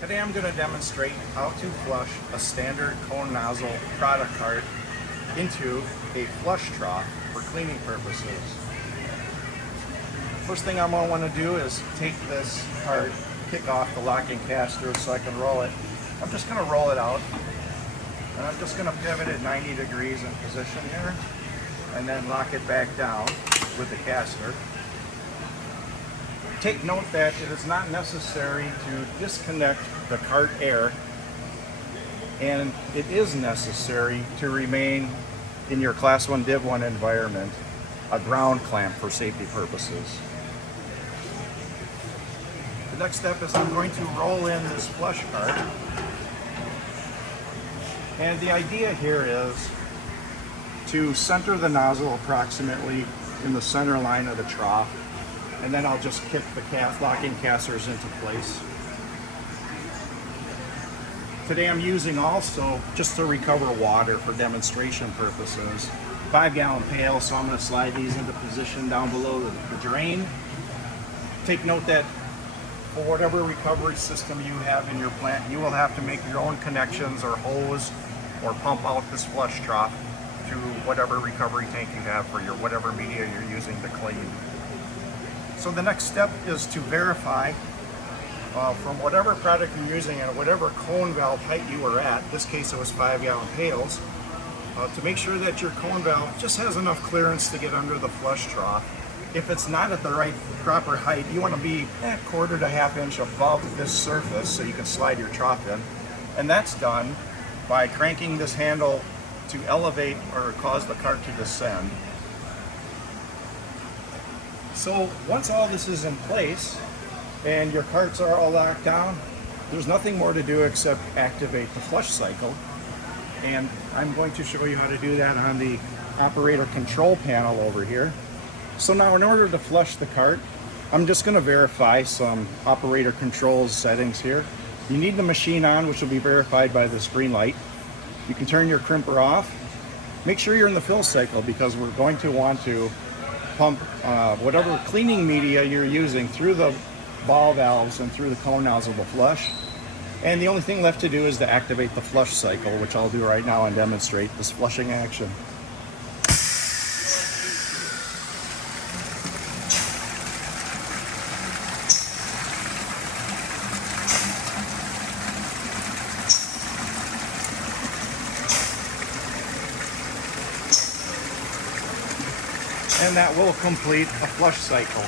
Today I'm going to demonstrate how to flush a standard cone nozzle product cart into a flush trough for cleaning purposes. First thing I'm going to want to do is take this cart, kick off the locking caster so I can roll it. I'm just going to roll it out, and I'm just going to pivot it 90 degrees in position here, and then lock it back down with the caster. Take note that it is not necessary to disconnect the cart air, and it is necessary to remain in your Class 1 Div 1 environment a ground clamp for safety purposes. The next step is I'm going to roll in this flush cart, and the idea here is to center the nozzle approximately in the center line of the trough, and then I'll just kick the locking casters into place. Today I'm using also, just to recover water for demonstration purposes, 5-gallon pail, so I'm going to slide these into position down below the drain. Take note that for whatever recovery system you have in your plant, you will have to make your own connections or hose or pump out this flush trough through whatever recovery tank you have for your whatever media you're using to clean. So the next step is to verify from whatever product you're using and whatever cone valve height you were at, in this case it was 5-gallon pails, to make sure that your cone valve just has enough clearance to get under the flush trough. If it's not at the right proper height, you want to be a quarter to half inch above this surface so you can slide your trough in. And that's done by cranking this handle to elevate or cause the cart to descend. So once all this is in place and your carts are all locked down, there's nothing more to do except activate the flush cycle. And I'm going to show you how to do that on the operator control panel over here. So now in order to flush the cart, I'm just going to verify some operator controls settings here. You need the machine on, which will be verified by this green light. You can turn your crimper off. Make sure you're in the fill cycle because we're going to want to pump whatever cleaning media you're using through the ball valves and through the cone nozzle to flush. And the only thing left to do is to activate the flush cycle, which I'll do right now and demonstrate this flushing action. And that will complete a flush cycle.